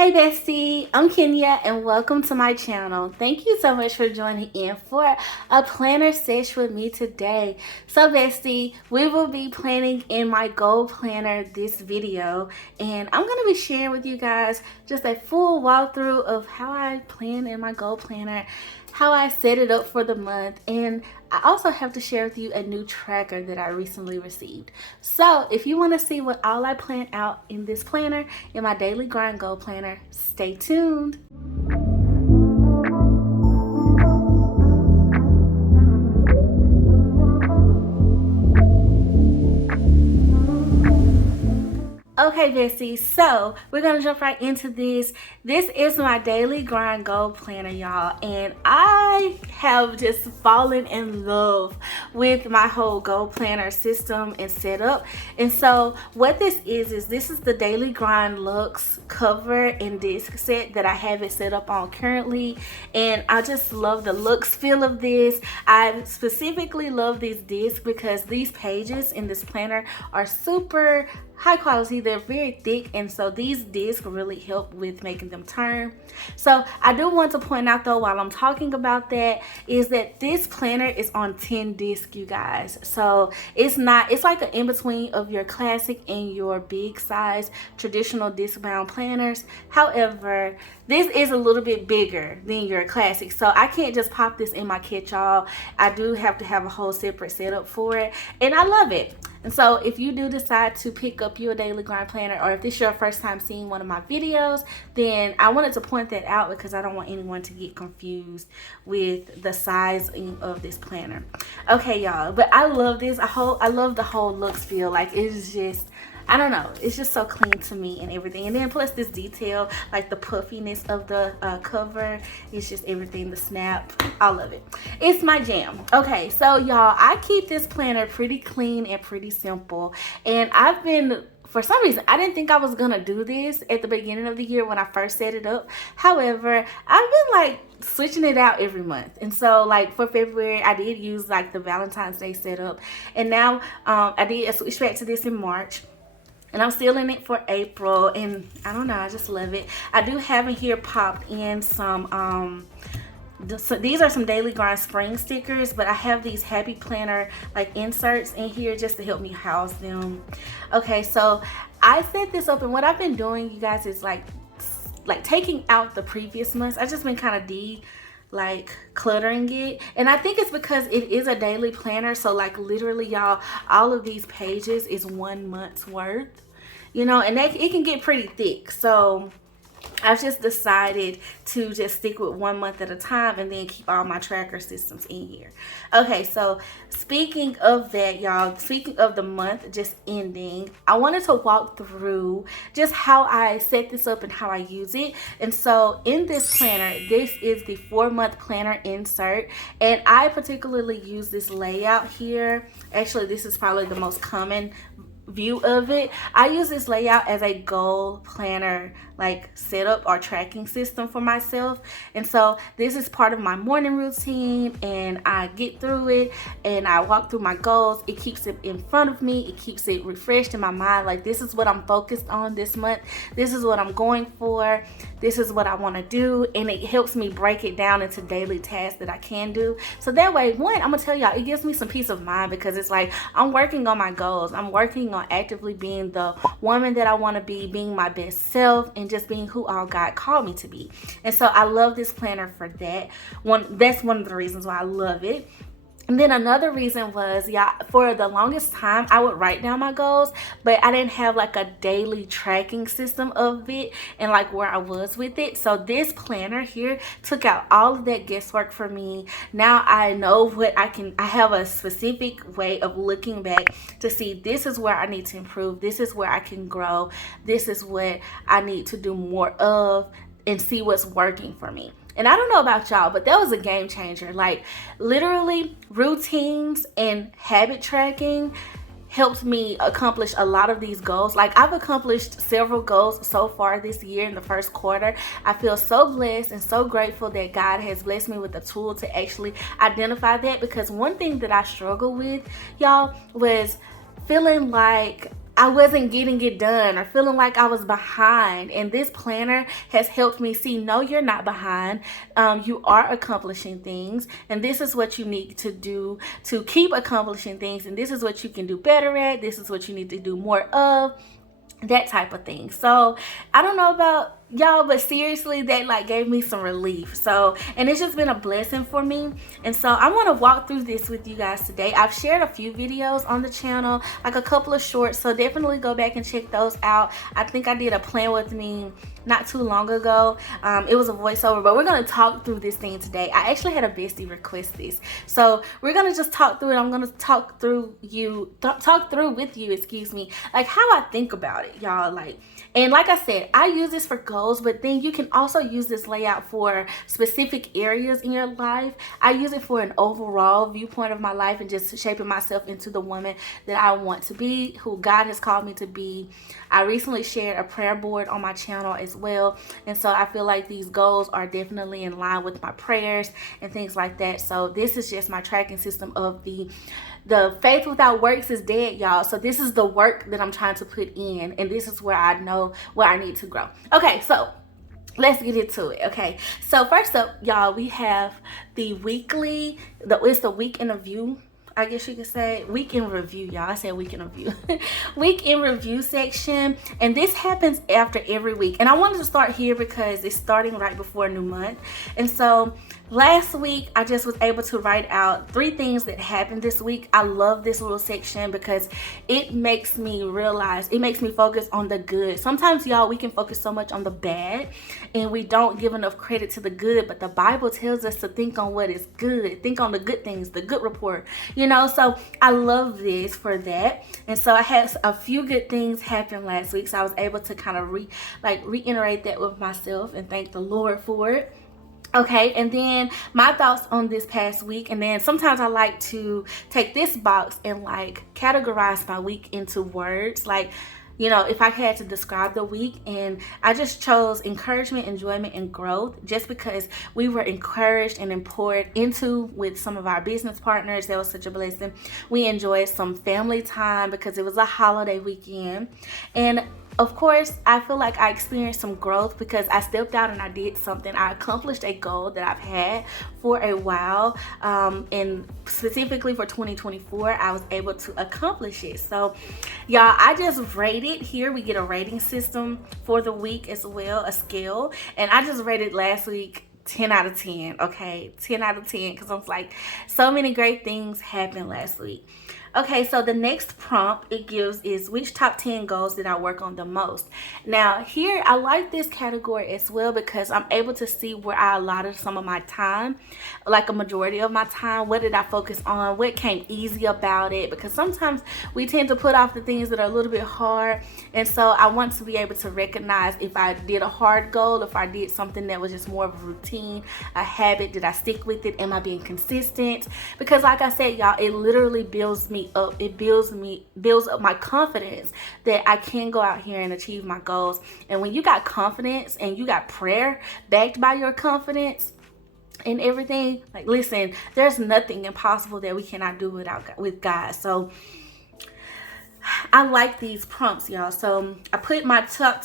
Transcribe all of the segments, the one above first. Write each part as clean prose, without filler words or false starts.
Hey bestie, I'm Kenya and welcome to my channel. Thank you so much for joining in for a planner sesh with me today. So bestie, we will be planning in my goal planner this video, and I'm going to be sharing with you guys just a full walkthrough of how I plan in my goal planner, how I set it up for the month, and I also have to share with you a new tracker that I recently received. So if you want to see what all I plan out in this planner, in my daily grind goal planner, stay tuned. Okay, bestie, so we're gonna jump right into this. This is my daily grind goal planner, y'all, and I have just fallen in love with my whole goal planner system and setup. And so what this is this is the daily grind looks cover and disc set that I have it set up on currently, and I just love the looks feel of this. I specifically love these discs because these pages in this planner are super high quality. They're very thick, and so these discs really help with making them turn. So I do want to point out though, while I'm talking about that, is that this planner is on 10 discs, you guys. So it's like an in-between of your classic and your big size traditional disc bound planners. However, this is a little bit bigger than your classic, so I can't just pop this in my catch-all. I do have to have a whole separate setup for it, and I love it. And so if you do decide to pick up your daily grind planner, or if this is your first time seeing one of my videos, then I wanted to point that out because I don't want anyone to get confused with the sizing of this planner. Okay, y'all, but I love this. I love the whole looks feel. Like, it's just, I don't know, it's just so clean to me and everything. And then plus this detail, like the puffiness of the cover, it's just everything, the snap, all of it. It's my jam. Okay, so y'all, I keep this planner pretty clean and pretty simple. And I've been, for some reason, I didn't think I was gonna do this at the beginning of the year when I first set it up. However, I've been like switching it out every month. And so like for February, I did use like the Valentine's Day setup. And now I did switch back to this in March. And I'm still in it for April, and I don't know, I just love it. I do have in here popped in some so these are some daily grind spring stickers, but I have these happy planner like inserts in here just to help me house them. Okay, so I set this up, and what I've been doing, you guys, is like taking out the previous months. I've just been kind of cluttering it, and I think it's because it is a daily planner, so like literally, y'all, all of these pages is 1 month's worth, you know, and it can get pretty thick. So I've just decided to just stick with 1 month at a time and then keep all my tracker systems in here. Okay, so speaking of that, y'all, speaking of the month just ending, I wanted to walk through just how I set this up and how I use it. And so in this planner, this is the 4-month planner insert, and I particularly use this layout here. Actually, this is probably the most common view of it. I use this layout as a goal planner like setup or tracking system for myself. And so this is part of my morning routine, and I get through it and I walk through my goals. It keeps it in front of me. It keeps it refreshed in my mind. Like, this is what I'm focused on this month. This is what I'm going for. This is what I want to do. And it helps me break it down into daily tasks that I can do. So that way, one, I'm gonna tell y'all, it gives me some peace of mind because it's like I'm working on my goals. I'm working on actively being the woman that I want to be, being my best self, and just being who all God called me to be. And so I love this planner for that. That's one of the reasons why I love it. And then another reason was, yeah, for the longest time I would write down my goals, but I didn't have like a daily tracking system of it and like where I was with it. So this planner here took out all of that guesswork for me. Now I know what I have a specific way of looking back to see this is where I need to improve. This is where I can grow. This is what I need to do more of, and see what's working for me. And I don't know about y'all, but that was a game changer. Like, literally, routines and habit tracking helped me accomplish a lot of these goals. Like, I've accomplished several goals so far this year in the first quarter. I feel so blessed and so grateful that God has blessed me with the tool to actually identify that, because one thing that I struggled with, y'all, was feeling like I wasn't getting it done or feeling like I was behind. And this planner has helped me see, no, you're not behind. You are accomplishing things. And this is what you need to do to keep accomplishing things. And this is what you can do better at. This is what you need to do more of. That type of thing. So I don't know about y'all, but seriously, that like gave me some relief. So, and it's just been a blessing for me. And so I want to walk through this with you guys today. I've shared a few videos on the channel, like a couple of shorts, so definitely go back and check those out. I think I did a plan with me not too long ago. It was a voiceover, but we're going to talk through this thing today. I actually had a bestie request this, so we're going to just talk through it. I'm going to talk through with you, excuse me, like how I think about it, y'all. Like, and like I said, I use this for goals, but then you can also use this layout for specific areas in your life. I use it for an overall viewpoint of my life and just shaping myself into the woman that I want to be, who God has called me to be. I recently shared a prayer board on my channel as well, and so I feel like these goals are definitely in line with my prayers and things like that. So this is just my tracking system of the faith without works is dead, y'all. So this is the work that I'm trying to put in, and this is where I know where I need to grow. Okay, so let's get into it. Okay, so first up, y'all, we have the weekly, it's the week in review, I guess you could say. Week in review, y'all. I said week in review. Week in review section. And this happens after every week. And I wanted to start here because it's starting right before a new month. And so last week, I just was able to write out 3 things that happened this week. I love this little section because it makes me realize, it makes me focus on the good. Sometimes, y'all, we can focus so much on the bad and we don't give enough credit to the good, but the Bible tells us to think on what is good. Think on the good things, the good report, you know? So I love this for that. And so I had a few good things happen last week. So I was able to kind of reiterate that with myself and thank the Lord for it. Okay, and then my thoughts on this past week, and then sometimes I like to take this box and like categorize my week into words, like, you know, if I had to describe the week, and I just chose encouragement, enjoyment, and growth, just because we were encouraged and poured into with some of our business partners. That was such a blessing. We enjoyed some family time because it was a holiday weekend, and of course, I feel like I experienced some growth because I stepped out and I did something. I accomplished a goal that I've had for a while, and specifically for 2024, I was able to accomplish it. So, y'all, I just rated here. We get a rating system for the week as well, a scale, and I just rated last week 10 out of 10, okay? 10 out of 10, because I was like, so many great things happened last week. Okay, so the next prompt it gives is which top 10 goals did I work on the most? Now, here, I like this category as well because I'm able to see where I allotted some of my time, like a majority of my time. What did I focus on? What came easy about it? Because sometimes we tend to put off the things that are a little bit hard. And so I want to be able to recognize if I did a hard goal, if I did something that was just more of a routine, a habit, did I stick with it? Am I being consistent? Because like I said, y'all, it literally builds me up. It builds up my confidence that I can go out here and achieve my goals. And when you got confidence and you got prayer backed by your confidence and everything, like, listen, there's nothing impossible that we cannot do with God. So I like these prompts, y'all. So I put my top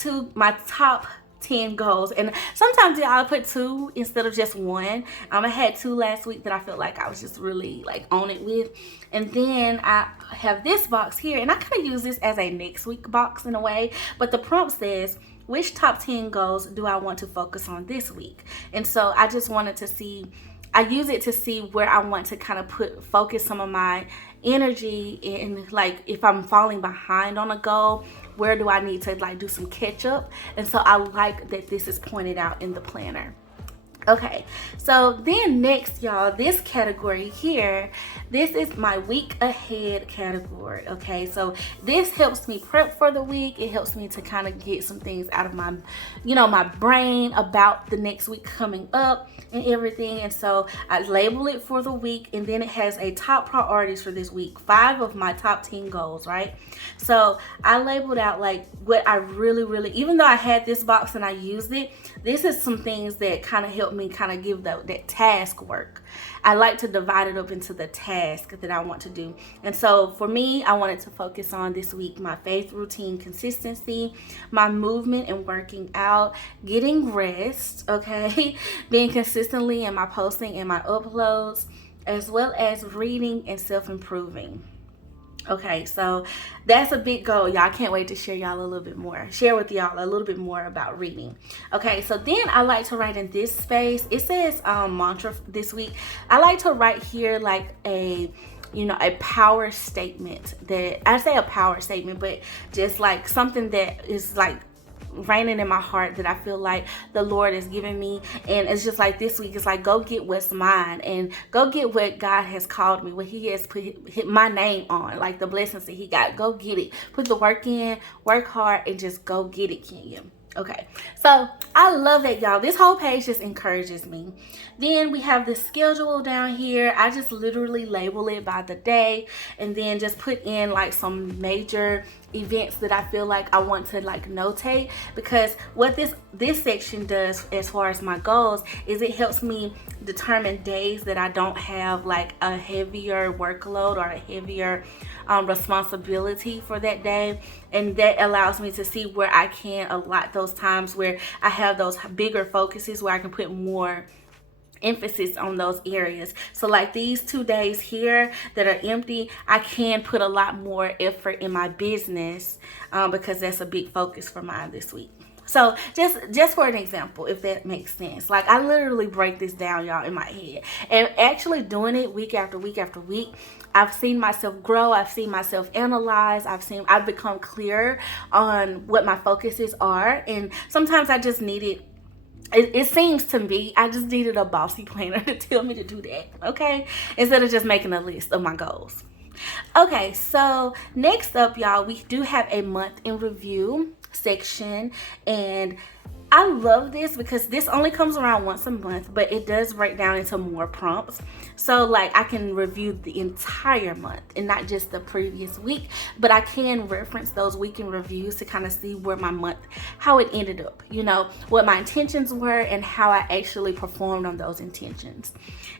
10 goals, and sometimes I'll put 2 instead of just 1. I had 2 last week that I felt like I was just really like on it with, and then I have this box here, and I kind of use this as a next week box in a way, but the prompt says, which top 10 goals do I want to focus on this week? And so I just wanted to see, I use it to see where I want to kind of focus some of my energy in, like if I'm falling behind on a goal, where do I need to like do some catch up? And so I like that this is pointed out in the planner. Okay, so then next, y'all, this category here, this is my week ahead category. Okay, so this helps me prep for the week. It helps me to kind of get some things out of my, my brain about the next week coming up and everything. And so I label it for the week, and then it has a top priorities for this week, 5 of my top 10 goals, right? So I labeled out like what I really, even though I had this box and I used it, this is some things that kind of helped me kind of give that task work. I like to divide it up into the tasks task that I want to do. And so for me, I wanted to focus on this week my faith routine consistency, my movement and working out, getting rest, okay, being consistently in my posting and my uploads, as well as reading and self-improving. Okay, so that's a big goal, y'all. I can't wait to share with y'all a little bit more about reading. Okay, so then I like to write in this space. It says mantra this week. I like to write here like a power statement. That I say a power statement, but just like something that is like raining in my heart that I feel like the Lord is giving me. And it's just like this week, it's like, go get what's mine and go get what God has called me, what he has put my name on, like the blessings that he got. Go get it. Put the work in, work hard, and just go get it, Kenya. Okay, so I love that, y'all. This whole page just encourages me. Then we have the schedule down here. I just literally label it by the day and then just put in like some major events that I feel like I want to like notate, because what this section does as far as my goals is it helps me determine days that I don't have like a heavier workload or a heavier responsibility for that day, and that allows me to see where I can allot those times where I have those bigger focuses where I can put more emphasis on those areas. So like these 2 days here that are empty, I can put a lot more effort in my business because that's a big focus for mine this week. So just for an example, if that makes sense, like I literally break this down, y'all, in my head, and actually doing it week after week after week, I've seen myself grow. I've seen myself analyze. I've become clear on what my focuses are. And sometimes I just needed, it seems to me, I just needed a bossy planner to tell me to do that, okay? Instead of just making a list of my goals. Okay, so next up, y'all, we do have a month in review section, and I love this because this only comes around once a month, but it does break down into more prompts. So like I can review the entire month and not just the previous week, but I can reference those weekend reviews to kind of see where my month, how it ended up, what my intentions were and how I actually performed on those intentions.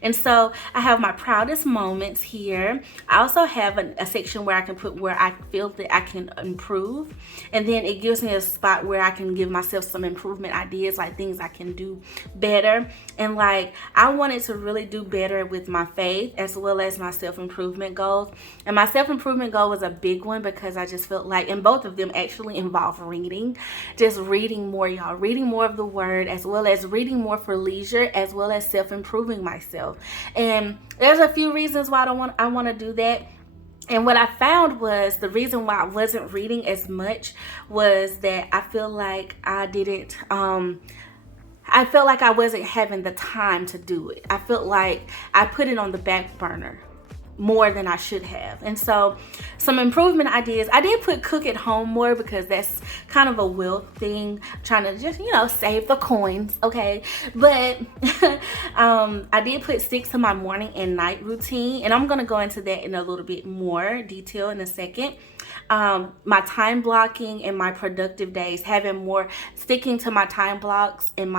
And so I have my proudest moments here. I also have a section where I can put where I feel that I can improve. And then it gives me a spot where I can give myself some improvement ideas, like things I can do better. And like I wanted to really do better with my faith as well as my self-improvement goals. And my self-improvement goal was a big one because I just felt like, and both of them actually involve reading, just reading more, y'all, reading more of the word, as well as reading more for leisure, as well as self-improving myself. And there's a few reasons why I want to do that. And what I found was the reason why I wasn't reading as much was that I feel like I felt like I wasn't having the time to do it. I felt like I put it on the back burner more than I should have. And so some improvement ideas, I did put cook at home more because that's kind of a wealth thing, trying to just, save the coins, okay? But I did put stick to my morning and night routine, and I'm going to go into that in a little bit more detail in a second. My time blocking and my productive days, sticking to my time blocks and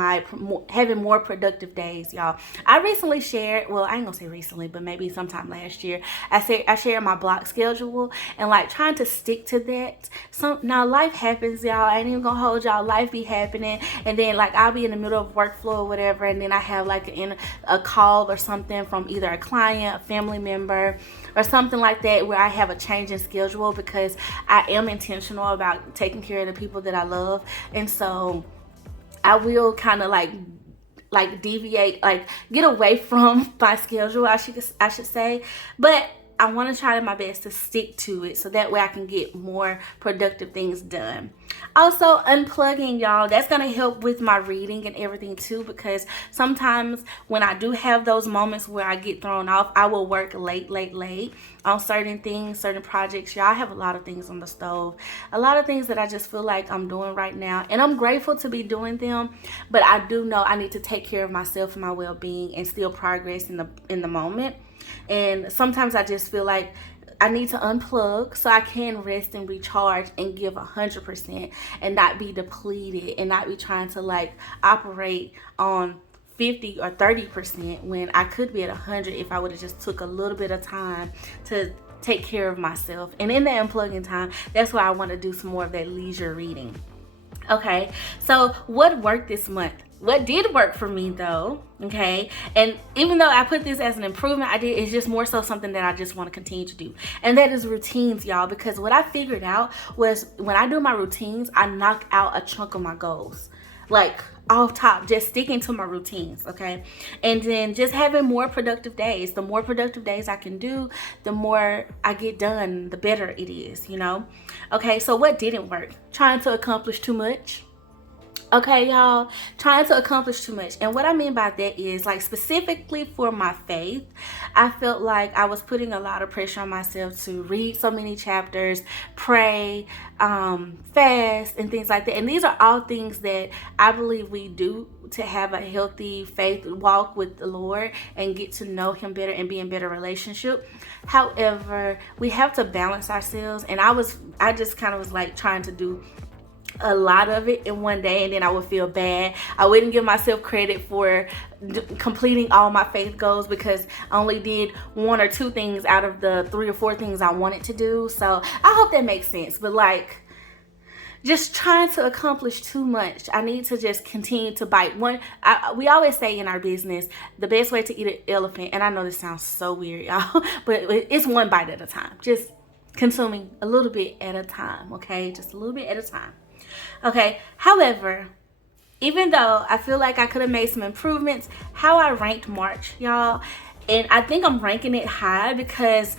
having more productive days, y'all. I recently shared, well, I ain't gonna say recently, but maybe sometime last year, I shared my block schedule and like trying to stick to that. Now life happens, y'all. I ain't even gonna hold y'all. Life be happening, and then like I'll be in the middle of workflow or whatever, and then I have like a call or something from either a client, a family member, or something like that, where I have a change in schedule because I am intentional about taking care of the people that I love. And so I will kind of like deviate, like get away from my schedule, I should say. But I want to try my best to stick to it so that way I can get more productive things done. Also, unplugging, y'all, that's going to help with my reading and everything too, because sometimes when I do have those moments where I get thrown off, I will work late on certain things, certain projects. Y'all, I have a lot of things on the stove, a lot of things that I just feel like I'm doing right now, and I'm grateful to be doing them, but I do know I need to take care of myself and my well-being and still progress in the moment. And sometimes I just feel like I need to unplug so I can rest and recharge and give 100% and not be depleted and not be trying to like operate on 50 or 30% when I could be at 100 if I would have just took a little bit of time to take care of myself. And in that unplugging time, that's why I want to do some more of that leisure reading. Okay, so what worked this month? What did work for me though, okay, and even though I put this as an improvement, it's just more so something that I just want to continue to do, and that is routines, y'all, because what I figured out was when I do my routines, I knock out a chunk of my goals, like off top, just sticking to my routines, okay, and then just having more productive days. The more productive days I can do, the more I get done, the better it is, you know. Okay, so what didn't work? Trying to accomplish too much. Okay, y'all, trying to accomplish too much. And what I mean by that is, like, specifically for my faith, I felt like I was putting a lot of pressure on myself to read so many chapters, pray, fast, and things like that. And these are all things that I believe we do to have a healthy faith walk with the Lord and get to know him better and be in better relationship. However, we have to balance ourselves. And I just kind of was like trying to do a lot of it in one day, and then I would feel bad. I wouldn't give myself credit for completing all my faith goals because I only did 1 or 2 things out of the 3 or 4 things I wanted to do. So I hope that makes sense. But like, just trying to accomplish too much. I need to just continue to bite. We always say in our business, the best way to eat an elephant, and I know this sounds so weird, y'all, but it's one bite at a time. Just consuming a little bit at a time, okay? Just a little bit at a time. Okay, however, even though I feel like I could have made some improvements, how I ranked March, y'all, and I think I'm ranking it high because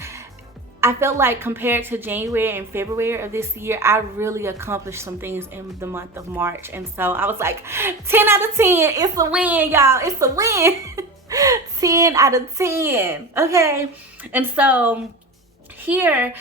I felt like compared to January and February of this year, I really accomplished some things in the month of March. And so I was like, 10 out of 10, it's a win, y'all, it's a win. 10 out of 10, okay? And so here,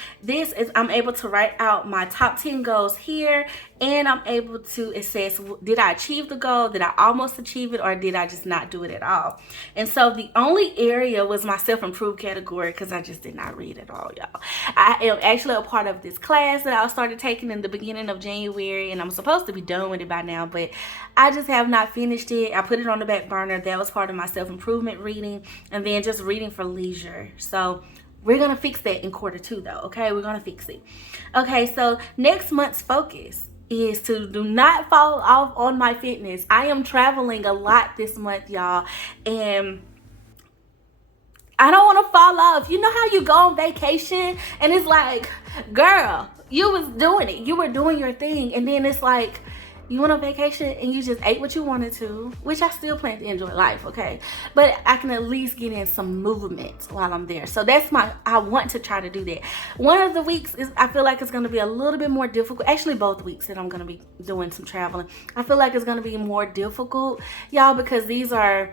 I'm able to write out my top 10 goals here, and I'm able to assess, did I achieve the goal? Did I almost achieve it? Or did I just not do it at all? And so the only area was my self-improved category because I just did not read at all, y'all. I am actually a part of this class that I started taking in the beginning of January, and I'm supposed to be done with it by now, but I just have not finished it. I put it on the back burner. That was part of my self-improvement reading, and then just reading for leisure. So we're going to fix that in quarter 2 though, okay? We're going to fix it. Okay, so next month's focus is to do not fall off on my fitness. I am traveling a lot this month, y'all, and I don't want to fall off. You know how you go on vacation and it's like, girl, you was doing it. You were doing your thing, and then it's like, you went on vacation and you just ate what you wanted to, which I still plan to enjoy life, okay? But I can at least get in some movement while I'm there. So I want to try to do that. One of the weeks I feel like it's going to be a little bit more difficult. Actually, both weeks that I'm going to be doing some traveling, I feel like it's going to be more difficult, y'all, because these are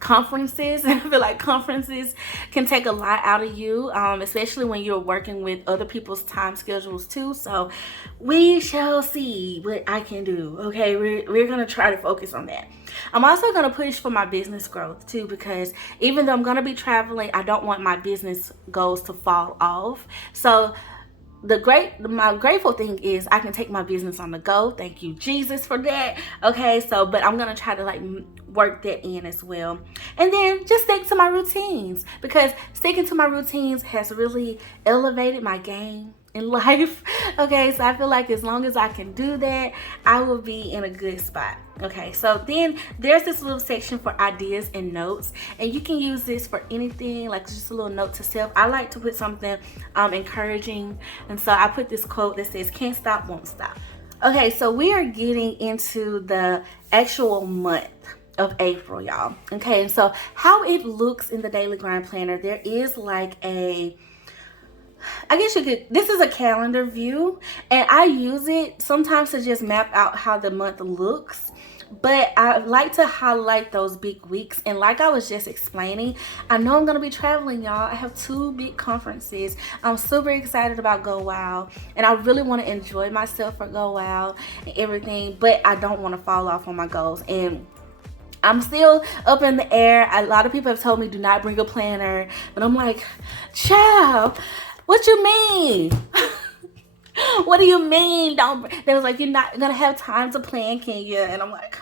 conferences, and I feel like conferences can take a lot out of you, especially when you're working with other people's time schedules too. So we shall see what I can do. Okay, we're gonna try to focus on that. I'm also gonna push for my business growth too, because even though I'm gonna be traveling, I don't want my business goals to fall off. So my grateful thing is I can take my business on the go. Thank you, Jesus, for that. Okay, so but I'm gonna try to like work that in as well, and then just stick to my routines, because sticking to my routines has really elevated my game in life. Okay, so I feel like as long as I can do that, I will be in a good spot. Okay, so then there's this little section for ideas and notes, and you can use this for anything, like just a little note to self. I like to put something encouraging, and so I put this quote that says, "Can't stop, won't stop." Okay, so we are getting into the actual month of April, y'all. Okay, and so how it looks in the Daily Grind Planner, there is like this is a calendar view, and I use it sometimes to just map out how the month looks, but I like to highlight those big weeks. And like I was just explaining, I know I'm going to be traveling, y'all. I have 2 big conferences. I'm super excited about Go Wild, and I really want to enjoy myself for Go Wild and everything, but I don't want to fall off on my goals. And I'm still up in the air. A lot of people have told me do not bring a planner, but I'm like, child, what you mean? What do you mean? They was like, you're not gonna have time to plan, can you? And I'm like,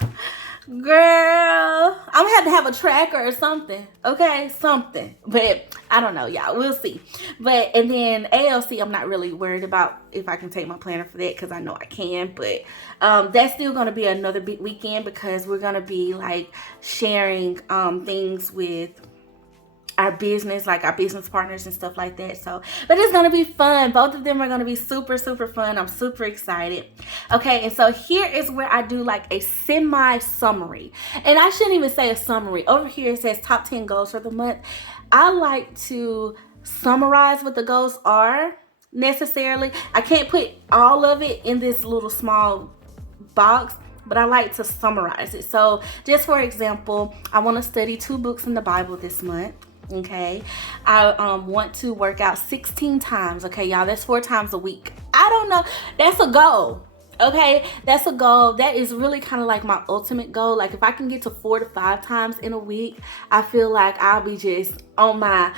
girl, I'm I'm gonna have to have a tracker or something. Okay, something. But I don't know, y'all. We'll see. But and then ALC, I'm not really worried about if I can take my planner for that because I know I can. But that's still gonna be another big weekend because we're gonna be like sharing things with our business, like our business partners and stuff like that. So, but it's gonna be fun. Both of them are gonna be super fun. I'm super excited. Okay, and so here is where I do like a semi summary, and I shouldn't even say a summary. Over here it says top 10 goals for the month. I like to summarize what the goals are necessarily. I can't put all of it in this little small box, but I like to summarize it. So just for example, I want to study 2 books in the Bible this month. Okay, I want to work out 16 times. Okay, y'all, that's 4 times a week. I don't know, that's a goal. Okay, that's a goal. That is really kind of like my ultimate goal. Like if I can get to 4 to 5 times in a week, I feel like I'll be just on my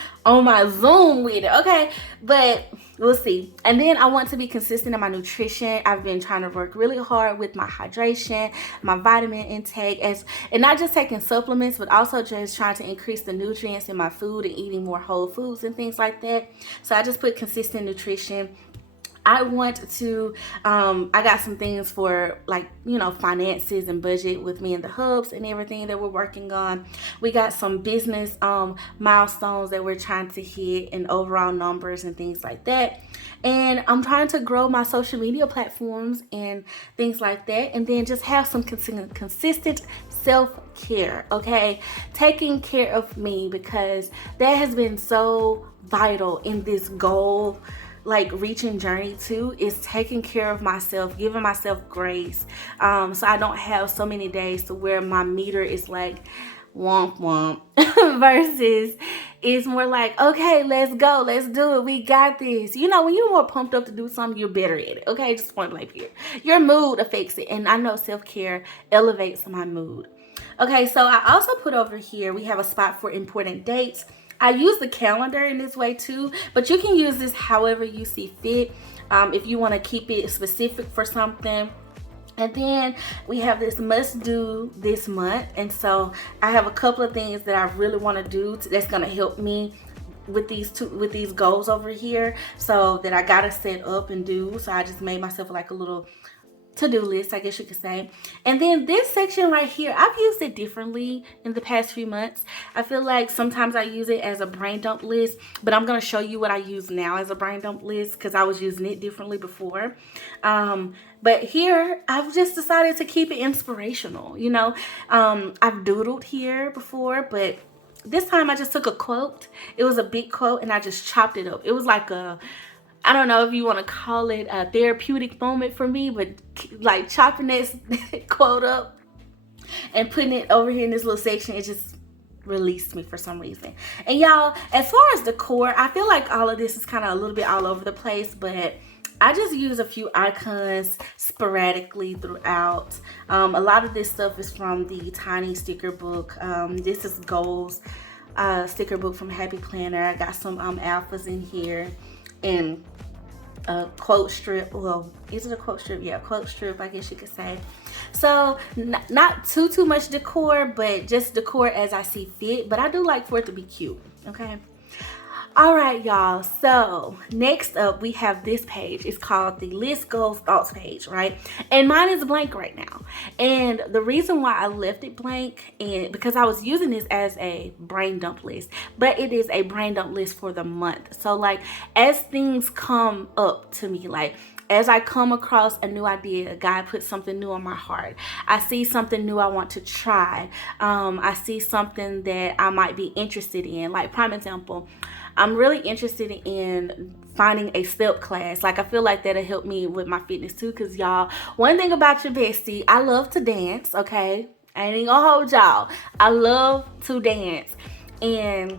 Zoom with it. Okay, but we'll see. And then I want to be consistent in my nutrition. I've been trying to work really hard with my hydration, my vitamin intake, and not just taking supplements, but also just trying to increase the nutrients in my food and eating more whole foods and things like that. So I just put consistent nutrition. I want to, I got some things for like, you know, finances and budget with me and the hubs and everything that we're working on. We got some business milestones that we're trying to hit and overall numbers and things like that. And I'm trying to grow my social media platforms and things like that. And then just have some consistent self-care, okay? Taking care of me, because that has been so vital in this goal, like reaching journey too, is taking care of myself, giving myself grace, so I don't have so many days to where my meter is like womp womp versus it's more like, okay, let's go, let's do it, we got this. You know, when you're more pumped up to do something, you're better at it. Okay, just point blank here, your mood affects it, and I know self-care elevates my mood. Okay, so I also put over here, we have a spot for important dates. I use the calendar in this way too, but you can use this however you see fit, if you want to keep it specific for something. And then we have this must do this month, and so I have a couple of things that I really want to do that's going to help me with these goals over here, so that I gotta set up and do. So I just made myself like a little to-do list, I guess you could say. And then this section right here, I've used it differently in the past few months. I feel like sometimes I use it as a brain dump list, but I'm going to show you what I use now as a brain dump list because I was using it differently before. But here I've just decided to keep it inspirational. You know, I've doodled here before, but this time I just took a quote. It was a big quote and I just chopped it up. It was like I don't know if you want to call it a therapeutic moment for me, but like chopping this quote up and putting it over here in this little section, it just released me for some reason. And y'all, as far as decor, I feel like all of this is kind of a little bit all over the place, but I just use a few icons sporadically throughout. A lot of this stuff is from the Tiny sticker book. This is Goals sticker book from Happy Planner. I got some alphas in here. And a quote strip. Well, is it a quote strip? Yeah, quote strip, I guess you could say. So not too much decor, but just decor as I see fit. But I do like for it to be cute. Okay. All right, y'all. So next up, we have this page. It's called the List Goals Thoughts page, right? And mine is blank right now. And the reason why I left it blank and because I was using this as a brain dump list, but it is a brain dump list for the month. So like as things come up to me, like as I come across a new idea, God put something new on my heart. I see something new I want to try. I see something that I might be interested in. Like prime example, I'm really interested in finding a step class. Like I feel like that'll help me with my fitness too. Cause y'all, one thing about your bestie, I love to dance. Okay, I ain't gonna hold y'all. I love to dance, and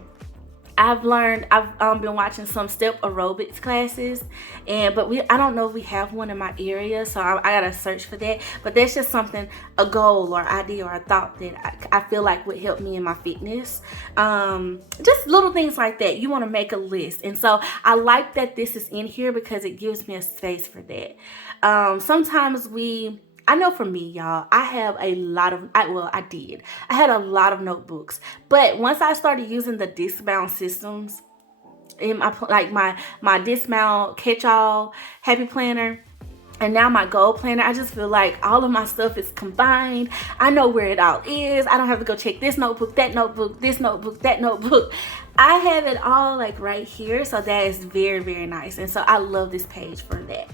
I've been watching some step aerobics classes, but I don't know if we have one in my area, so I gotta search for that. But that's just something, a goal or idea or a thought that I feel like would help me in my fitness. Just little things like that. You want to make a list, and so I like that this is in here because it gives me a space for that. Sometimes we I know for me, y'all, I have a lot of, I had a lot of notebooks. But once I started using the discbound systems in my, like my dismount catch-all happy planner, and now my goal planner, I just feel like all of my stuff is combined. I know where it all is. I don't have to go check this notebook, that notebook, this notebook, that notebook. I have it all like right here. So that is very, very nice. And so I love this page for that.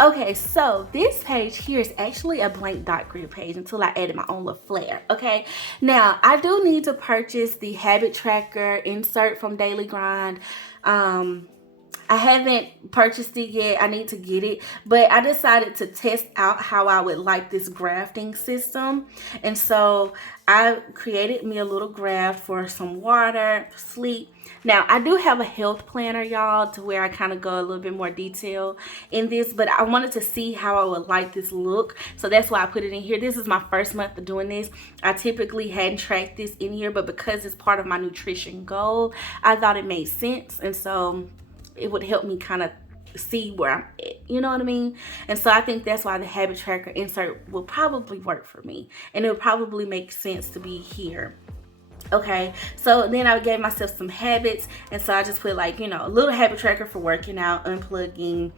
Okay, so this page here is actually a blank dot grid page until I added my own little flair. Okay, now I do need to purchase the habit tracker insert from Daily Grind. I haven't purchased it yet. I need to get it, but I decided to test out how I would like this grafting system. And so I created me a little graph for some water, sleep. Now I do have a health planner, y'all, to where I kind of go a little bit more detail in this, but I wanted to see how I would like this look. So that's why I put it in here. This is my first month of doing this. I typically hadn't tracked this in here, but because it's part of my nutrition goal, I thought it made sense. And so it would help me kind of see where I'm at, you know what I mean? And so I think that's why the habit tracker insert will probably work for me, and it would probably make sense to be here. Okay, so then I gave myself some habits, and so I just put like, you know, a little habit tracker for working out, unplugging,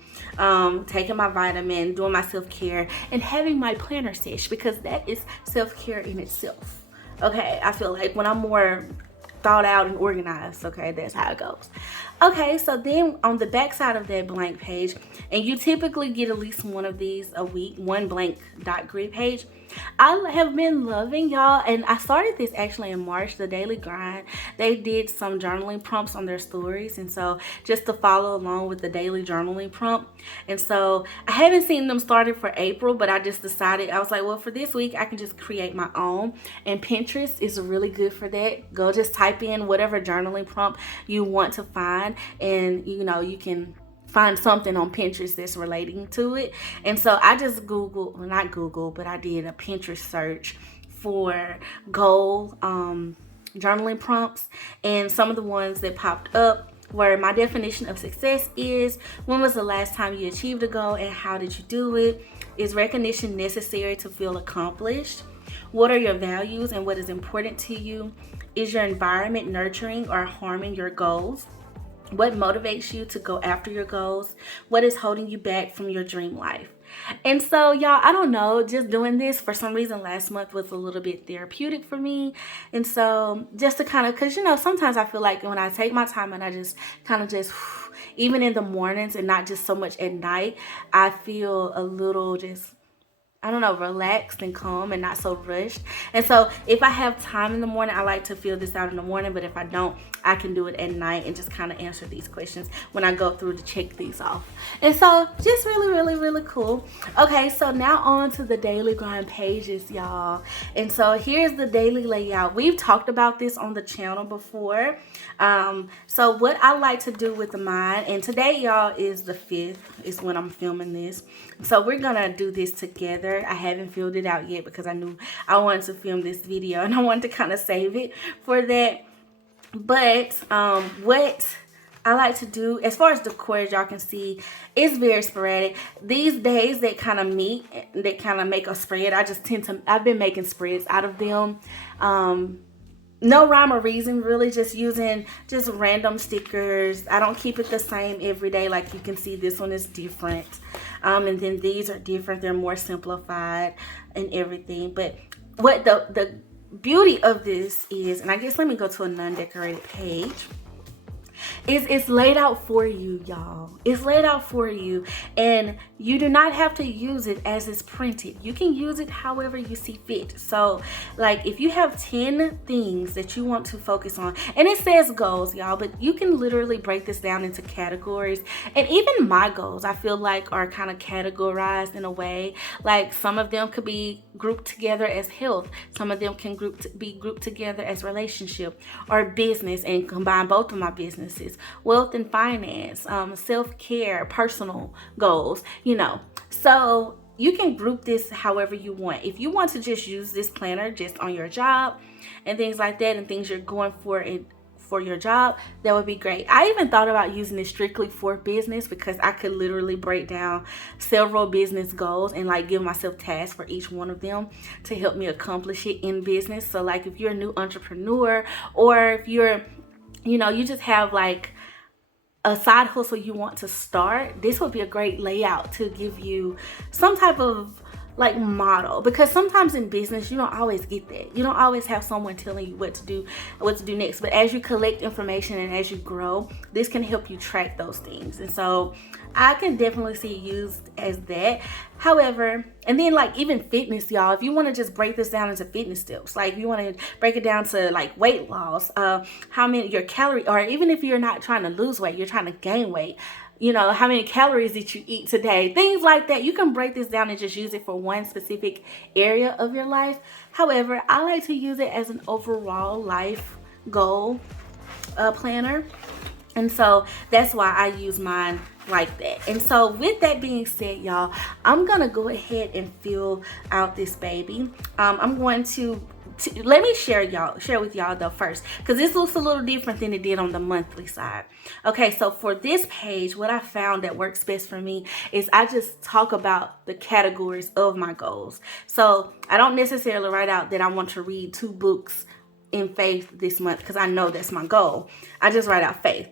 taking my vitamin, doing my self-care, and having my planner sesh, because that is self-care in itself. Okay, I feel like when I'm more thought out and organized, okay, that's how it goes. Okay, so then on the back side of that blank page, and you typically get at least one of these a week, one blank dot grid page. I have been loving, y'all, and I started this actually in March, the Daily Grind. They did some journaling prompts on their stories, and so just to follow along with the daily journaling prompt. And so I haven't seen them started for April, but I just decided, I was like, well, for this week I can just create my own, and Pinterest is really good for that. Go just type in whatever journaling prompt you want to find, and you know, you can find something on Pinterest that's relating to it. And so I just but I did a Pinterest search for goal journaling prompts, and some of the ones that popped up were: my definition of success is, when was the last time you achieved a goal and how did you do it? Is recognition necessary to feel accomplished? What are your values and what is important to you? Is your environment nurturing or harming your goals? What motivates you to go after your goals? What is holding you back from your dream life? And so, y'all, I don't know, just doing this for some reason last month was a little bit therapeutic for me. And so just to kind of, because, you know, sometimes I feel like when I take my time and I just kind of just, even in the mornings and not just so much at night, I feel a little just, I don't know, relaxed and calm and not so rushed. And so if I have time in the morning, I like to fill this out in the morning. But if I don't, I can do it at night and just kind of answer these questions when I go through to check these off. And so just really, really, really cool. Okay, so now on to the Daily Grind pages, y'all. And so here's the daily layout. We've talked about this on the channel before. So what I like to do with mine, and today, y'all, is the 5th, is when I'm filming this. So we're gonna do this together. I haven't filled it out yet because I knew I wanted to film this video and I wanted to kind of save it for that. But what I like to do as far as decor, as y'all can see, it's very sporadic. These days that kind of meet, that kind of make a spread, I've been making spreads out of them. No rhyme or reason, really, just using just random stickers. I don't keep it the same every day. Like you can see, this one is different. And then these are different. They're more simplified and everything. But what the beauty of this is, and I guess let me go to a non-decorated page, is it's laid out for you, y'all. It's laid out for you, and you do not have to use it as it's printed. You can use it however you see fit. So like if you have 10 things that you want to focus on, and it says goals, y'all, but you can literally break this down into categories. And even my goals, I feel like, are kind of categorized in a way. Like some of them could be grouped together as health. Some of them can be grouped together as relationship or business, and combine both of my businesses: wealth and finance, self-care, personal goals, you know. So you can group this however you want. If you want to just use this planner just on your job and things like that, and things you're going for your job, that would be great. I even thought about using it strictly for business, because I could literally break down several business goals and like give myself tasks for each one of them to help me accomplish it in business. So like if you're a new entrepreneur, or if you're, you just have like a side hustle you want to start, this would be a great layout to give you some type of like model, because sometimes in business you don't always get that. You don't always have someone telling you what to do next. But as you collect information and as you grow, this can help you track those things. And so I can definitely see it used as that. However, and then like even fitness, y'all, if you want to just break this down into fitness steps, like if you want to break it down to like weight loss, how many your calorie, or even if you're not trying to lose weight, you're trying to gain weight, how many calories did you eat today? Things like that. You can break this down and just use it for one specific area of your life. However, I like to use it as an overall life goal planner. And so that's why I use mine like that. And so with that being said, y'all, I'm going to go ahead and fill out this baby. I'm going to let me share with y'all though first, because this looks a little different than it did on the monthly side. Okay, so for this page, what I found that works best for me is I just talk about the categories of my goals. So I don't necessarily write out that I want to read 2 books in faith this month, because I know that's my goal. I just write out faith.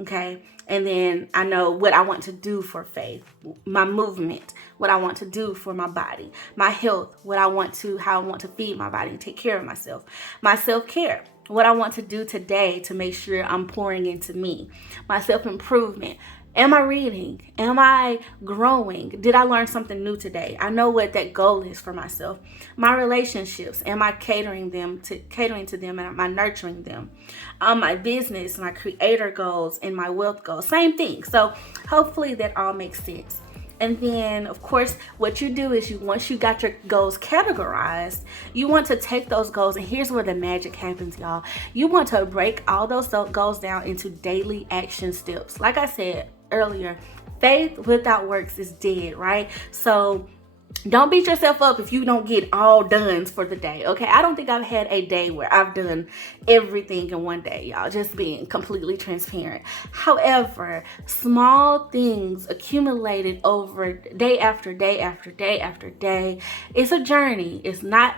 Okay, and then I know what I want to do for faith, my movement, what I want to do for my body, my health, how I want to feed my body and take care of myself, my self-care, what I want to do today to make sure I'm pouring into me, my self-improvement. Am I reading? Am I growing? Did I learn something new today? I know what that goal is for myself. My relationships, am I catering to them, and am I nurturing them? My business, my creator goals, and my wealth goals, same thing. So hopefully that all makes sense. And then, of course, what you do is once you got your goals categorized, you want to take those goals, and here's where the magic happens, y'all. You want to break all those goals down into daily action steps. Like I said earlier, faith without works is dead, right? So don't beat yourself up if you don't get all done for the day, okay? I don't think I've had a day where I've done everything in one day, y'all, just being completely transparent. However, small things accumulated over day after day after day after day. It's a journey. It's not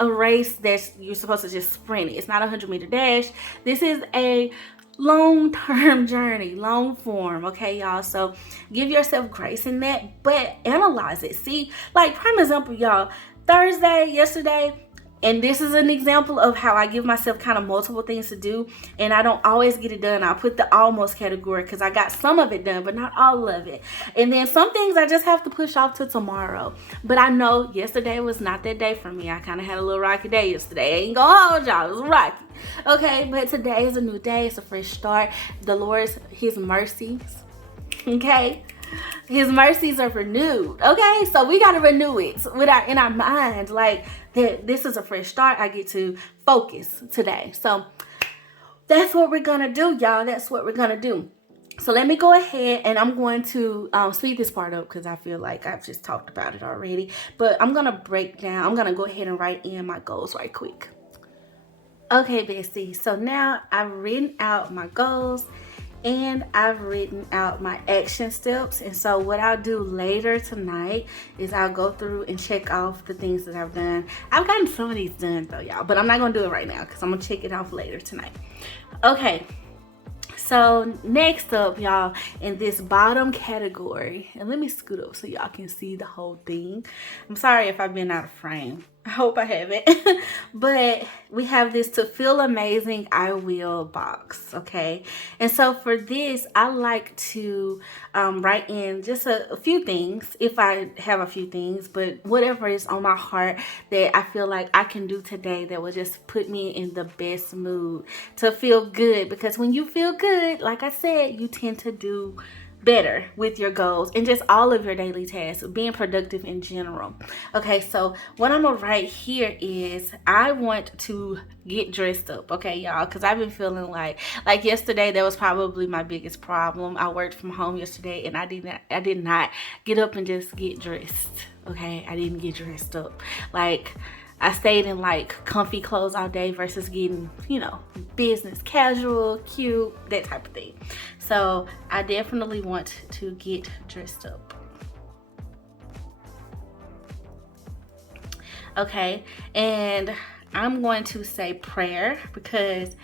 a race that you're supposed to just sprint it. It's not a 100-meter dash. This is a long-term journey, long form, okay, y'all? So give yourself grace in that, but analyze it. See, like prime example, y'all, yesterday, and this is an example of how I give myself kind of multiple things to do, and I don't always get it done. I'll put the almost category because I got some of it done, but not all of it. And then some things I just have to push off to tomorrow. But I know yesterday was not that day for me. I kind of had a little rocky day yesterday. I ain't gonna hold y'all, it was rocky. Okay, but today is a new day. It's a fresh start. The Lord's, His mercies, okay? His mercies are renewed, okay? So we got to renew it in our mind, like that this is a fresh start. I get to focus today. So that's what we're going to do, y'all. That's what we're going to do. So let me go ahead, and I'm going to speed this part up because I feel like I've just talked about it already. But I'm going to go ahead and write in my goals right quick. Okay, Bessie. So now I've written out my goals, and I've written out my action steps. And so what I'll do later tonight is I'll go through and check off the things that I've done. I've gotten some of these done though, y'all, but I'm not gonna do it right now because I'm gonna check it off later tonight. Okay, so next up, y'all, in this bottom category, and let me scoot up so y'all can see the whole thing. I'm sorry if I've been out of frame. I hope I haven't. But we have this to feel amazing, I will box, okay? And so for this, I like to write in just a few things, if I have a few things, but whatever is on my heart that I feel like I can do today that will just put me in the best mood to feel good. Because when you feel good, like I said, you tend to do better with your goals and just all of your daily tasks, being productive in general. Okay, so what I'm gonna write here is I want to get dressed up, okay, y'all, because I've been feeling like yesterday, that was probably my biggest problem. I worked from home yesterday, and I did not get up and just get dressed. Okay, I didn't get dressed up. Like, I stayed in like comfy clothes all day versus getting, you know, business casual, cute, that type of thing. So I definitely want to get dressed up. Okay, and I'm going to say prayer because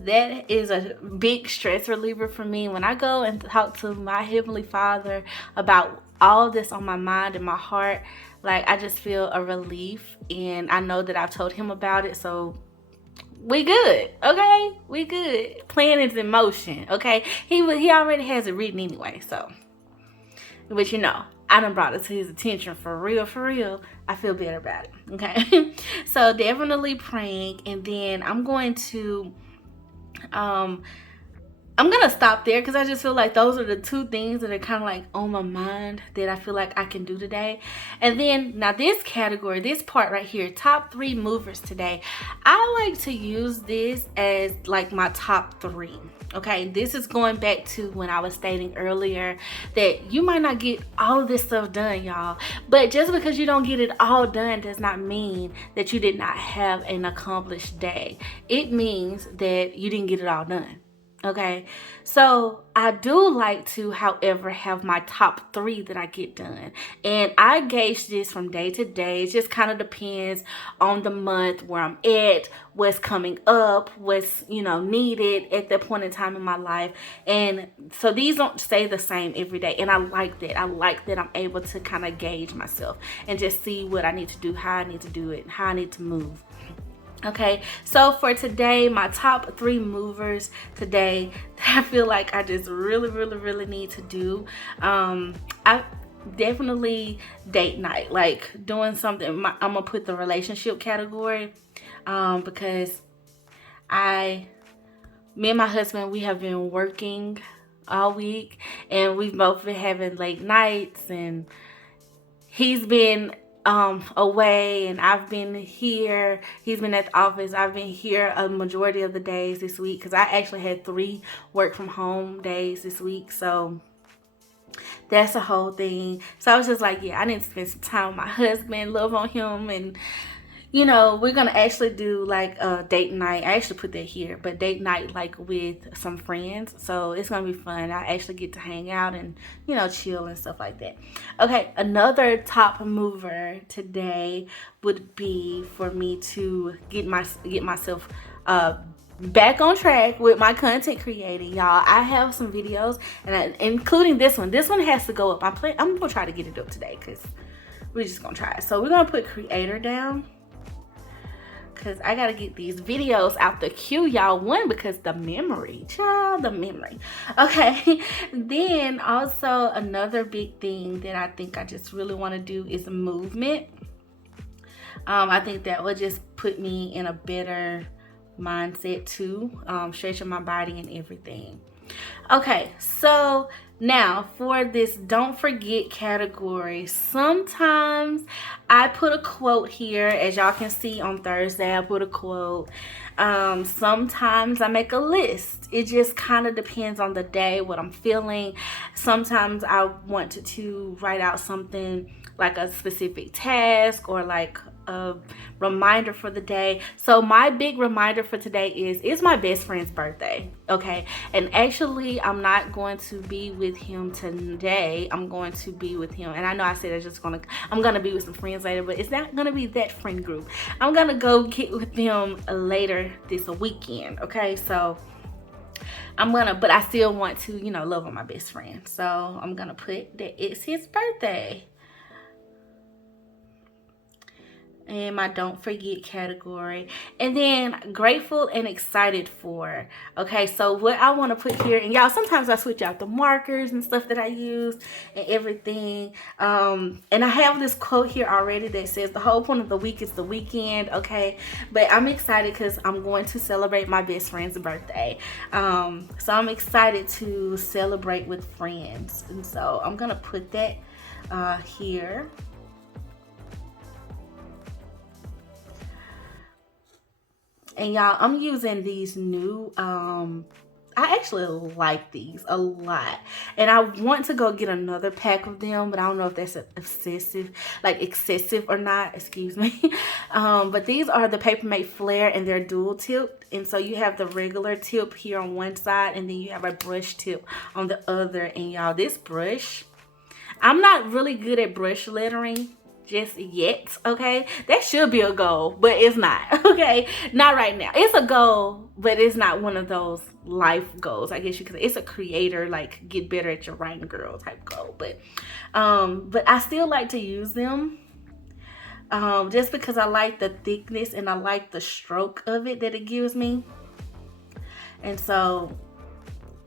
that is a big stress reliever for me. When I go and talk to my Heavenly Father about all this on my mind and my heart, like I just feel a relief, and I know that I've told him about it, so we good. Okay, we good. Plan is in motion. Okay, he already has it written anyway, so. But you know, I done brought it to his attention for real. I feel better about it. Okay. So definitely praying. And then I'm going to stop there because I just feel like those are the two things that are kind of like on my mind that I feel like I can do today. And then now this category, this part right here, top 3 movers today, I like to use this as like my top 3. Okay, this is going back to when I was stating earlier that you might not get all of this stuff done, y'all, but just because you don't get it all done does not mean that you did not have an accomplished day. It means that you didn't get it all done. Okay, so I do like to, however, have my top 3 that I get done, and I gauge this from day to day. It just kind of depends on the month, where I'm at, what's coming up, what's, you know, needed at that point in time in my life. And so these don't stay the same every day, and I like that. I like that I'm able to kind of gauge myself and just see what I need to do, how I need to do it, how I need to move. Okay, so for today, my top 3 movers today that I feel like I just really need to do. I definitely date night, like doing something. I'm gonna put the relationship category because me and my husband, we have been working all week, and we've both been having late nights, and he's been away and I've been here. He's been at the office. I've been here a majority of the days this week because I actually had 3 work from home days this week. So that's a whole thing. So I was just like, yeah, I need to spend some time with my husband, love on him, and you know, we're gonna actually do like a date night. I actually put that here, but date night like with some friends. So it's gonna be fun. I actually get to hang out and, you know, chill and stuff like that. Okay, another top mover today would be for me to get myself back on track with my content creating, y'all. I have some videos, and including this one. This one has to go up. I'm gonna try to get it up today because we're just gonna try it. So we're gonna put creator down, because I gotta get these videos out the queue, y'all. One, because the memory, child, the memory. Okay, then also another big thing that I think I just really want to do is movement. I think that would just put me in a better mindset too, stretching my body and everything. Okay, so now for this don't forget category, sometimes I put a quote here. As y'all can see on Thursday, I put a quote. Sometimes I make a list. It just kind of depends on the day, what I'm feeling. Sometimes I want to write out something like a specific task or like a reminder for the day. So my big reminder for today is my best friend's birthday. Okay, and actually I'm not going to be with him today. I'm going to be with him, and I know I said I'm gonna be with some friends later, but it's not gonna be that friend group. I'm gonna go get with them later this weekend. Okay, so but I still want to, you know, love on my best friend. So I'm gonna put that it's his birthday. And my don't forget category, and then grateful and excited for. Okay, so what I want to put here, and y'all, sometimes I switch out the markers and stuff that I use and everything, and I have this quote here already that says the whole point of the week is the weekend. Okay, but I'm excited because I'm going to celebrate my best friend's birthday, so I'm excited to celebrate with friends, and so I'm gonna put that here. And y'all, I'm using these new I actually like these a lot, and I want to go get another pack of them, but I don't know if that's excessive or not, excuse me. But these are the Papermate Flair, and they're dual tipped, and so you have the regular tip here on one side, and then you have a brush tip on the other. And y'all, this brush, I'm not really good at brush lettering just yet, okay? That should be a goal, but it's not, okay? Not right now. It's a goal, but it's not one of those life goals, I guess you could say. It's a creator, like, get better at your writing girl type goal. But I still like to use them just because I like the thickness and I like the stroke of it that it gives me. And so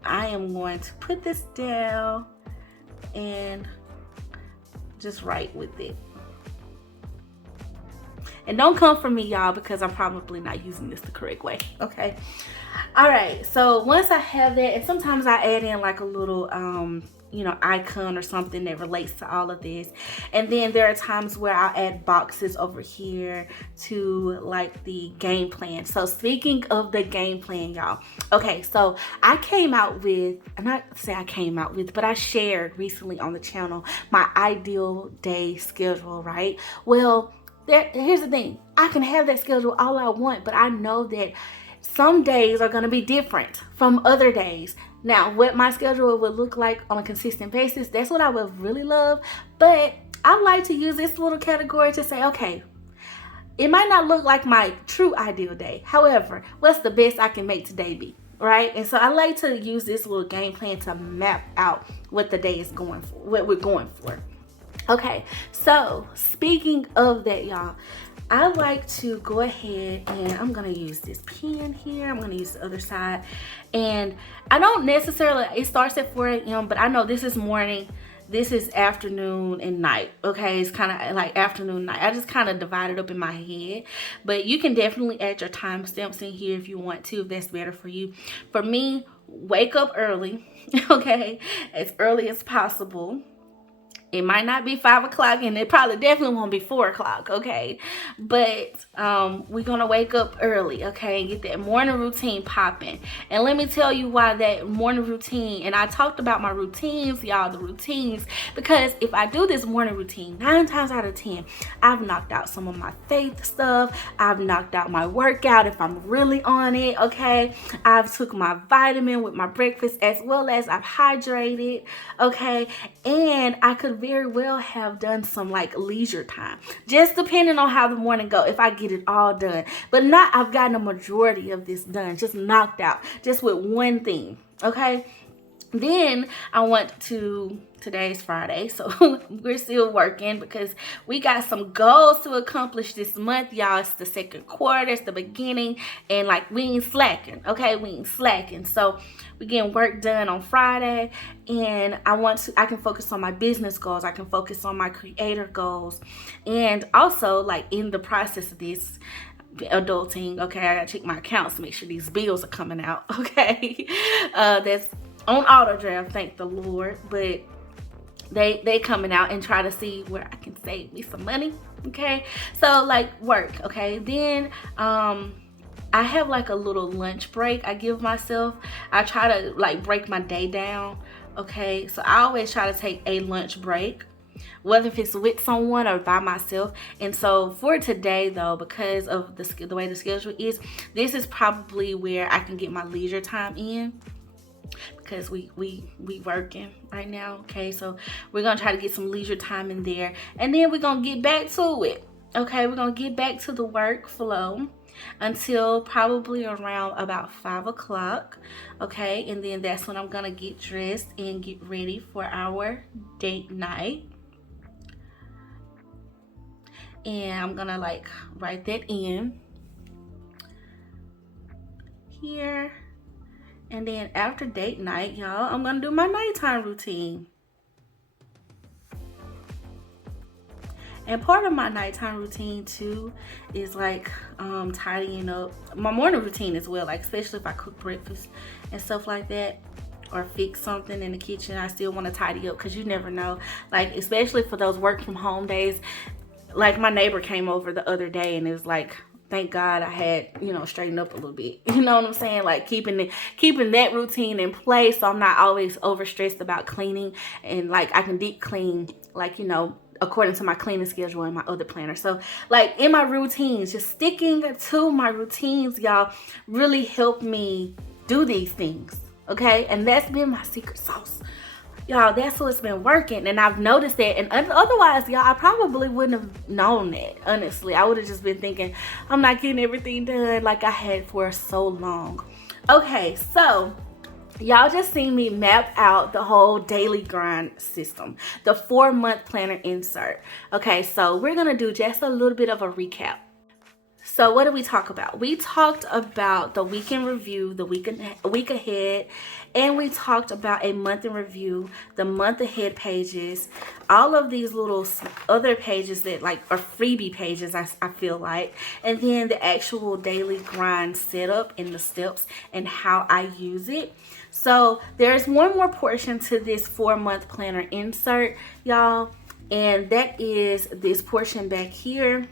I am going to put this down and just write with it. And don't come for me, y'all, because I'm probably not using this the correct way, okay? All right, so once I have that, and sometimes I add in like a little, you know, icon or something that relates to all of this. And then there are times where I'll add boxes over here to like the game plan. So speaking of the game plan, y'all, okay, so I came out with, I'm not say I came out with, but I shared recently on the channel my ideal day schedule, right? Well, here's the thing. I can have that schedule all I want, but I know that some days are going to be different from other days. Now, what my schedule would look like on a consistent basis, that's what I would really love. But I like to use this little category to say, okay, it might not look like my true ideal day. However, what's the best I can make today be, right? And so I like to use this little game plan to map out what the day is going for, what we're going for. Okay, so speaking of that, y'all, I like to go ahead and I'm going to use this pen here. I'm going to use the other side. And I don't necessarily, it starts at 4 a.m., but I know this is morning, this is afternoon and night. Okay, it's kind of like afternoon, night. I just kind of divide it up in my head. But you can definitely add your timestamps in here if you want to, if that's better for you. For me, wake up early, okay, as early as possible. It might not be 5 o'clock, and it probably definitely won't be 4 o'clock, okay? But we're going to wake up early, okay, and get that morning routine popping. And let me tell you why that morning routine, and I talked about my routines, y'all, the routines, because if I do this morning routine, 9 times out of 10, I've knocked out some of my faith stuff. I've knocked out my workout if I'm really on it, okay? I've took my vitamin with my breakfast, as well as I've hydrated, okay? And I could very well have done some like leisure time, just depending on how the morning go, if I get it all done. But not, I've gotten a majority of this done, just knocked out, just with one thing, okay? Then I want to, today's Friday, so we're still working because we got some goals to accomplish this month, y'all. It's the second quarter, it's the beginning, and like we ain't slacking, okay? We ain't slacking. So we getting work done on Friday, and I can focus on my business goals. I can focus on my creator goals, and also like in the process of this adulting, okay, I gotta check my accounts to make sure these bills are coming out, okay? That's on auto draft, thank the Lord, but they coming out, and try to see where I can save me some money, okay? So like work, okay? Then I have like a little lunch break I give myself. I try to like break my day down, okay? So I always try to take a lunch break, whether if it's with someone or by myself. And so for today though, because of the way the schedule is, this is probably where I can get my leisure time in, because we working right now, okay? So we're gonna try to get some leisure time in there, and then we're gonna get back to it, okay? We're gonna get back to the workflow until probably around about 5 o'clock, okay? And then that's when I'm gonna get dressed and get ready for our date night. And I'm gonna like write that in here. And then after date night, y'all, I'm gonna do my nighttime routine. And part of my nighttime routine too is like tidying up my morning routine as well, like especially if I cook breakfast and stuff like that, or fix something in the kitchen. I still want to tidy up, because you never know, like especially for those work from home days. Like my neighbor came over the other day, and it was like thank God I had, you know, straightened up a little bit. You know what I'm saying? Like keeping that routine in place, so I'm not always overstressed about cleaning, and like I can deep clean, like, you know, according to my cleaning schedule and my other planner. So like in my routines, just sticking to my routines, y'all, really helped me do these things. Okay, and that's been my secret sauce, y'all. That's what's been working, and I've noticed that. And otherwise, y'all, I probably wouldn't have known that. Honestly, I would have just been thinking I'm not getting everything done like I had for so long. Okay, so y'all just seen me map out the whole daily grind system, the 4-month planner insert. Okay, so we're gonna do just a little bit of a recap. So what did we talk about? We talked about the week in review, the week ahead, and we talked about a month in review, the month ahead pages, all of these little other pages that like are freebie pages, I feel like, and then the actual daily grind setup and the steps and how I use it. So there's one more portion to this 4-month planner insert, y'all, and that is this portion back here.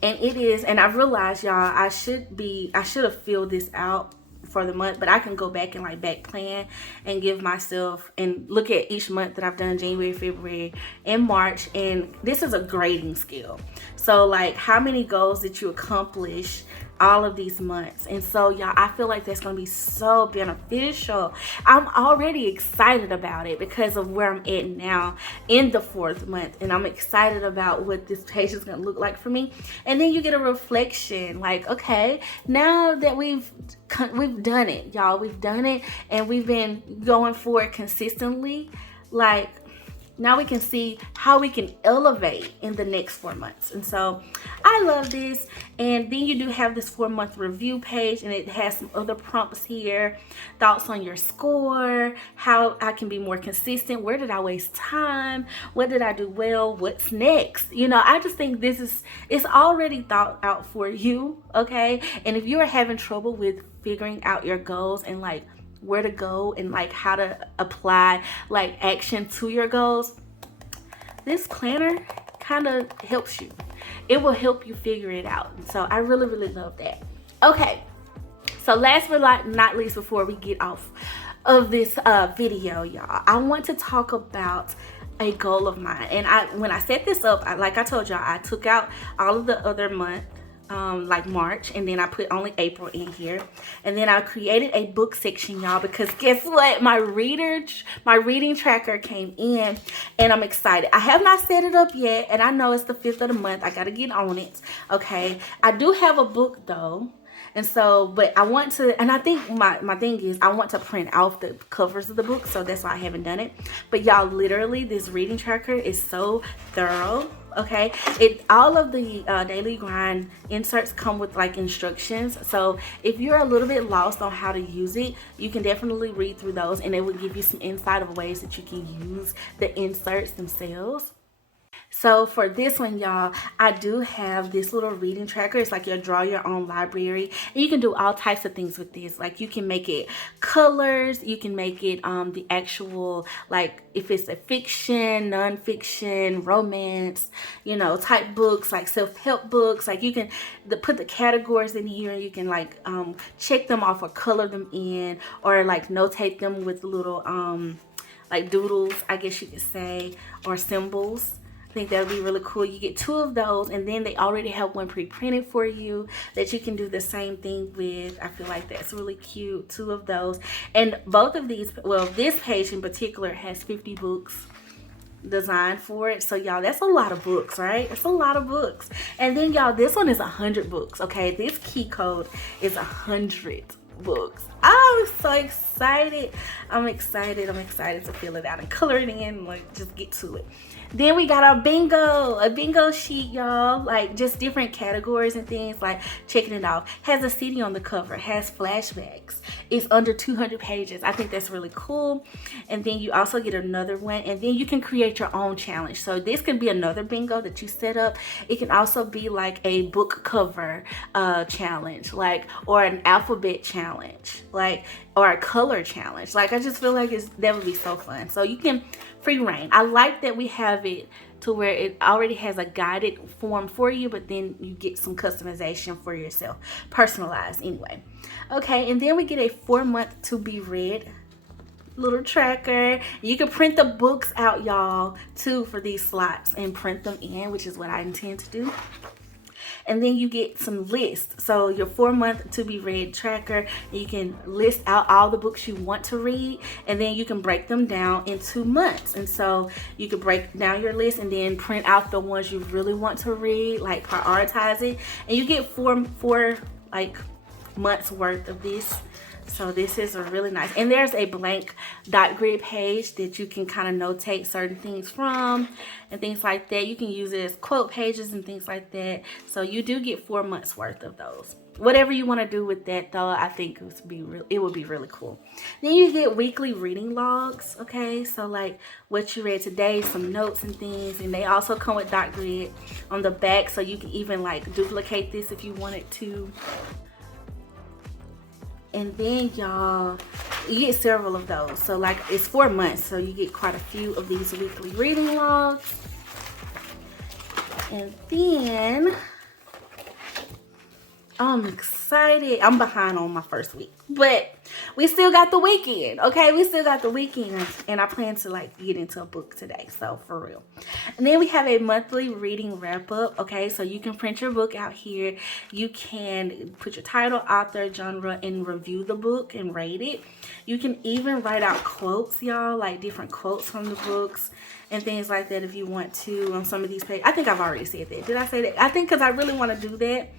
And it is, and I've realized, y'all, I should have filled this out for the month, but I can go back and like back plan and give myself and look at each month that I've done, January, February, and March. And this is a grading scale. So like how many goals did you accomplish all of these months? And so y'all, I feel like that's gonna be so beneficial. I'm already excited about it because of where I'm at now in the 4th month, and I'm excited about what this page is gonna look like for me. And then you get a reflection, like, okay, now that we've done it, y'all, we've done it, and we've been going for it consistently, like now we can see how we can elevate in the next 4 months. And so I love this. And then you do have this 4-month review page, and it has some other prompts here. Thoughts on your score, how I can be more consistent, where did I waste time, what did I do well, what's next? You know, I just think it's already thought out for you, okay? And if you are having trouble with figuring out your goals and like where to go and like how to apply like action to your goals, this planner kind of helps you. It will help you figure it out. So I really love that. Okay, so last but not least, before we get off of this video, y'all, I want to talk about a goal of mine. And when I set this up, like I told y'all, I took out all of the other month, like March, and then I put only April in here, and then I created a book section, y'all, because guess what, my reading tracker came in, and I'm excited. I have not set it up yet, and I know it's the 5th of the month. I gotta get on it. Okay, I do have a book though, and so, but I want to, and I think my thing is I want to print off the covers of the book, so that's why I haven't done it. But y'all, literally this reading tracker is so thorough. Okay, all of the daily grind inserts come with like instructions, so if you're a little bit lost on how to use it, you can definitely read through those, and it will give you some insight of ways that you can use the inserts themselves. So for this one, y'all, I do have this little reading tracker. It's like your draw your own library, and you can do all types of things with this. Like you can make it colors, you can make it the actual, like if it's a fiction, non-fiction, romance, you know, type books, like self-help books. Like you can put the categories in here, and you can like check them off or color them in, or like notate them with little like doodles, I guess you could say, or symbols. I think that would be really cool. You get 2 of those, and then they already have one pre-printed for you that you can do the same thing with. I feel like that's really cute. 2 of those. And both of these, well, this page in particular has 50 books designed for it. So y'all, that's a lot of books, right? It's a lot of books. And then y'all, this one is 100 books. Okay, this key code is 100 books. I'm so excited. I'm excited to fill it out and color it in, like just get to it. Then we got a bingo sheet, y'all, like just different categories and things, like checking it off. Has a CD on the cover, has flashbacks. It's under 200 pages. I think that's really cool. And then you also get another one, and then you can create your own challenge. So this can be another bingo that you set up. It can also be like a book cover challenge, like, or an alphabet challenge, like, or a color challenge. Like I just feel like that would be so fun. So you can free reign. I like that we have it to where it already has a guided form for you, but then you get some customization for yourself, personalized anyway. Okay, and then we get a 4-month to be read little tracker. You can print the books out, y'all, too, for these slots and print them in, which is what I intend to do. And then you get some lists. So your 4-month to be read tracker, you can list out all the books you want to read, and then you can break them down into months. And so you can break down your list and then print out the ones you really want to read, like prioritize it, and you get four like months worth of this. So this is a really nice, and there's a blank dot grid page that you can kind of notate certain things from and things like that. You can use it as quote pages and things like that. So you do get 4 months worth of those. Whatever you want to do with that, though, I think it would be really cool. Then you get weekly reading logs. Okay, so like what you read today, some notes and things, and they also come with dot grid on the back, so you can even like duplicate this if you wanted to. And then y'all, you get several of those. So like it's 4 months, so you get quite a few of these weekly reading logs. And then I'm excited. I'm behind on my first week, but we still got the weekend. Okay, we still got the weekend, and I plan to like get into a book today, so for real. And then we have a monthly reading wrap up. Okay, so you can print your book out here. You can put your title, author, genre, and review the book and rate it. You can even write out quotes, y'all, like different quotes from the books and things like that if you want to on some of these pages. I think I've already said that. Did I say that? I think because I really want to do that.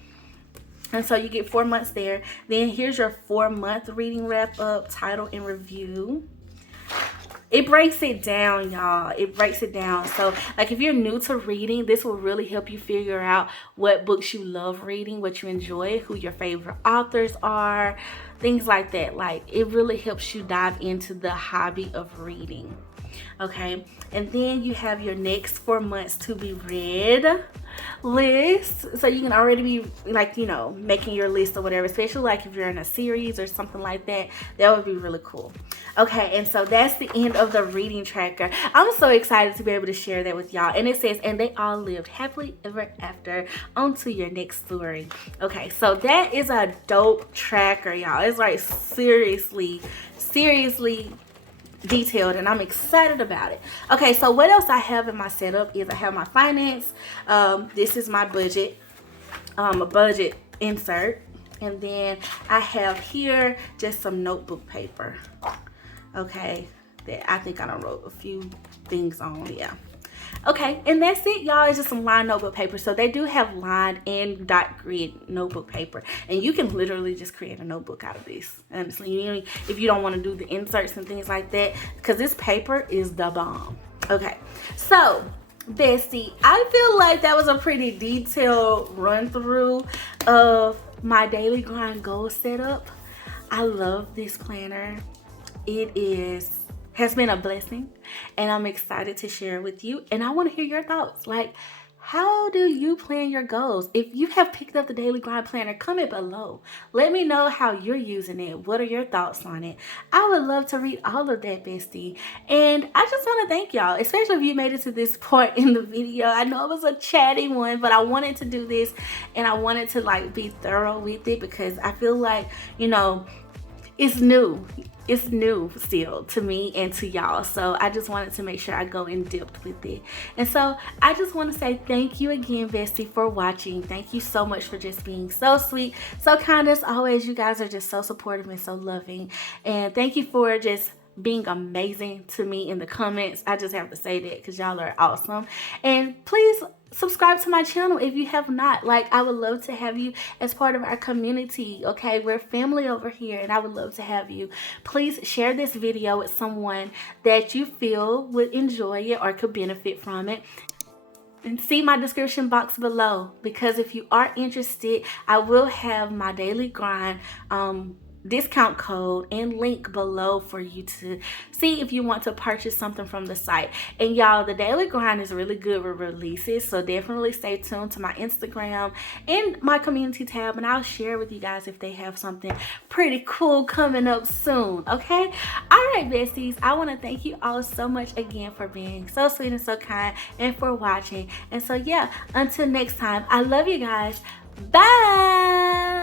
And so you get 4 months there. Then here's your 4-month reading wrap up, title, and review. It breaks it down, y'all. It breaks it down. So like if you're new to reading, this will really help you figure out what books you love reading, what you enjoy, who your favorite authors are, things like that. Like it really helps you dive into the hobby of reading. Okay, and then you have your next 4 months to be read list, so you can already be like, you know, making your list or whatever, especially like if you're in a series or something like that. That would be really cool. Okay, and so that's the end of the reading tracker. I'm so excited to be able to share that with y'all. And it says, and they all lived happily ever after, on to your next story. Okay, so that is a dope tracker, y'all. It's like seriously detailed, and I'm excited about it. Okay, so what else I have in my setup is I have my finance. This is my budget, a budget insert, and then I have here just some notebook paper. Okay, that I think I done wrote a few things on. Yeah. Okay, and that's it, y'all. It's just some lined notebook paper. So they do have lined and dot grid notebook paper, and you can literally just create a notebook out of this. Honestly, if you don't want to do the inserts and things like that, because this paper is the bomb. Okay, so bestie, I feel like that was a pretty detailed run through of my daily grind goal setup. I love this planner. It has been a blessing, and I'm excited to share it with you. And I want to hear your thoughts. Like, how do you plan your goals? If you have picked up the Daily Grind Planner, comment below. Let me know how you're using it. What are your thoughts on it? I would love to read all of that, bestie. And I just want to thank y'all, especially if you made it to this point in the video. I know it was a chatty one, but I wanted to do this, and I wanted to like be thorough with it, because I feel like, you know, it's new. It's new still to me and to y'all. So I just wanted to make sure I go in depth with it. And so I just want to say thank you again, bestie, for watching. Thank you so much for just being so sweet, so kind as always. You guys are just so supportive and so loving. And thank you for just being amazing to me in the comments. I just have to say that because y'all are awesome. And please subscribe to my channel if you have not. Like, I would love to have you as part of our community. Okay, we're family over here, and I would love to have you. Please share this video with someone that you feel would enjoy it or could benefit from it. And see my description box below, because if you are interested, I will have my daily grind discount code and link below for you to see if you want to purchase something from the site. And y'all, the Daily Grind is really good with releases, so definitely stay tuned to my Instagram and my community tab, and I'll share with you guys if they have something pretty cool coming up soon. Okay, all right, besties, I want to thank you all so much again for being so sweet and so kind and for watching. And so yeah, until next time, I love you guys. Bye.